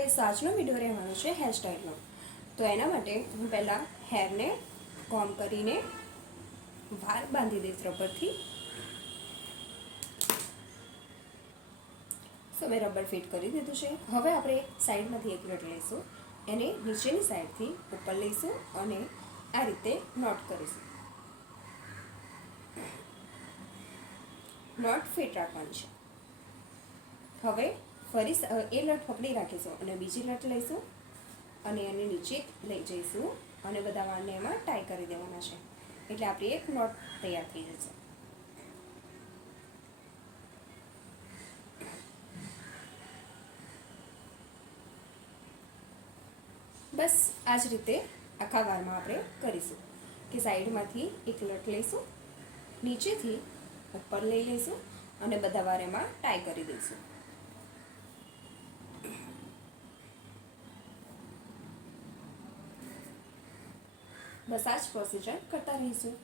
Guys, આજનો video રહેવાનો છે હેરસ્ટાઈલનો। તો એના માટે હું પહેલાં હેરને કોમ્બ કરીને વાળ બાંધી દઈશ રબરથી। સો મેં રબર ફિટ કરી દીધું છે। હવે આપણે સાઈડમાંથી એક નટ લઈશું, એને નીચેની સાઈડથી ઉપર લઈશું અને આ રીતે નોટ કરીશું। નોટ ફિટ રાખવાની છે। હવે ફરી એ લટ પકડી રાખીશું અને બીજી લટ લઈશું અને એને નીચે લઈ જઈશું અને બધા વાળને એમાં ટાઈ કરી દેવાના છે, એટલે આપણી એક નોટ તૈયાર થઈ જશે। બસ આ જ રીતે આખા વાળમાં આપણે કરીશું કે સાઈડમાંથી એક લટ લઈશું, નીચેથી ઉપર લઈ લઈશું અને બધા વાર એમાં ટાઈ કરી દઈશું। બસ આ જ પ્રોસીજર કરતા રહીશું।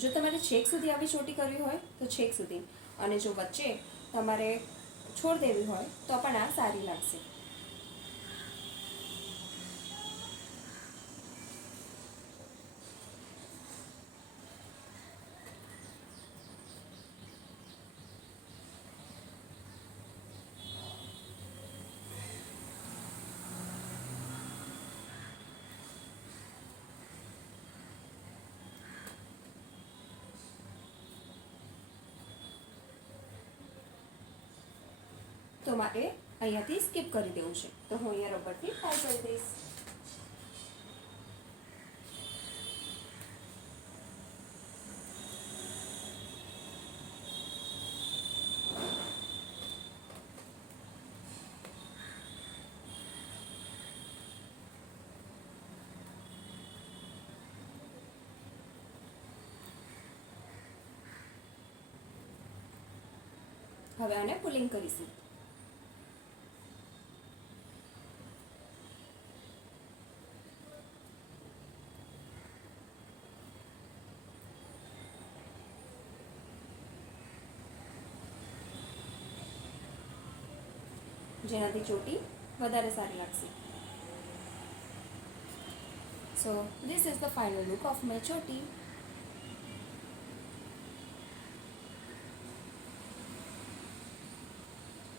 જો તમારે છેક સુધી આવી ચોટી કરવી હોય તો છેક સુધી, અને જો વચ્ચે તમારે છોડ દેવી હોય તો પણ આ સારી લાગશે। તો મારે અહીંયાથી સ્કીપ કરી દેવું છે, તો હું અહીંયા રબરથી ટાઈ કરી દઈશ। હવે આને પુલિંગ કરીશું। જેનાથી ચોટી વધારે સારી લાગશે। So this is the final look of my ચોટી।